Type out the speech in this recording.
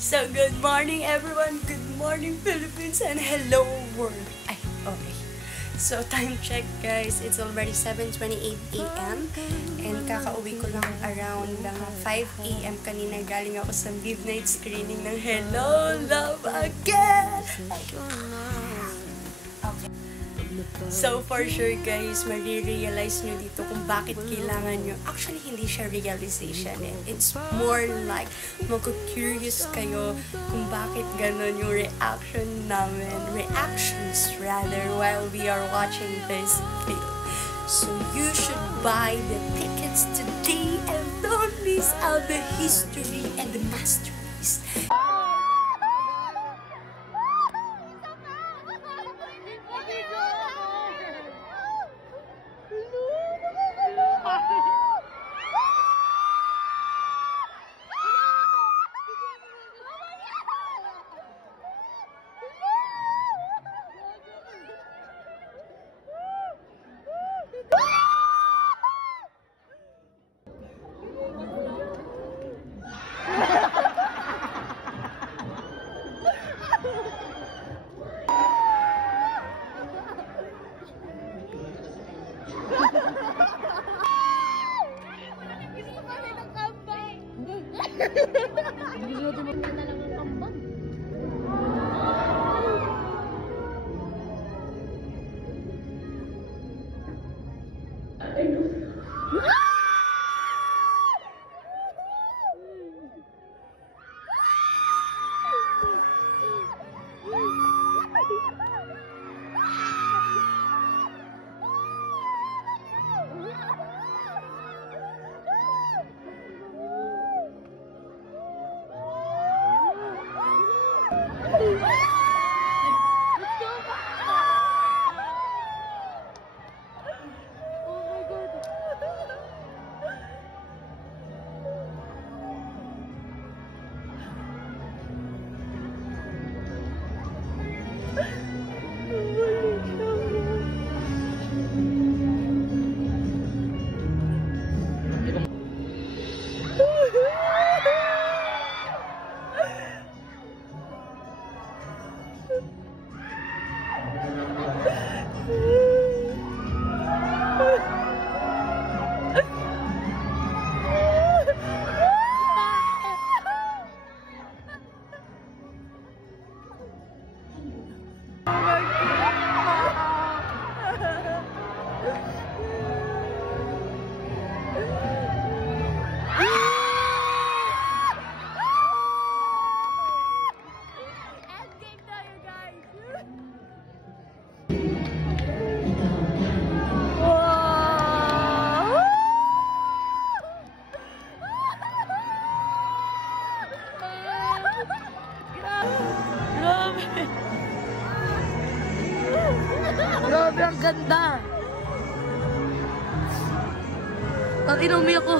So, good morning everyone, good morning Philippines, and hello world. Ay, okay. So, time check guys, it's already 7:28 a.m. and kakauwi ko lang around 5 a.m. kanina. Galing ako sa midnight screening ng Hello Love Again! Okay. So, for sure guys, marirealize nyo dito kung bakit kailangan nyo. Actually, hindi siya realization eh. It's more like magko-curious kayo kung bakit ganon yung reaction namin. Reactions rather, while we are watching this film. So, you should buy the tickets today and don't miss out the history and the masterpiece. Grabe, ang ganda. Ang inumi ako.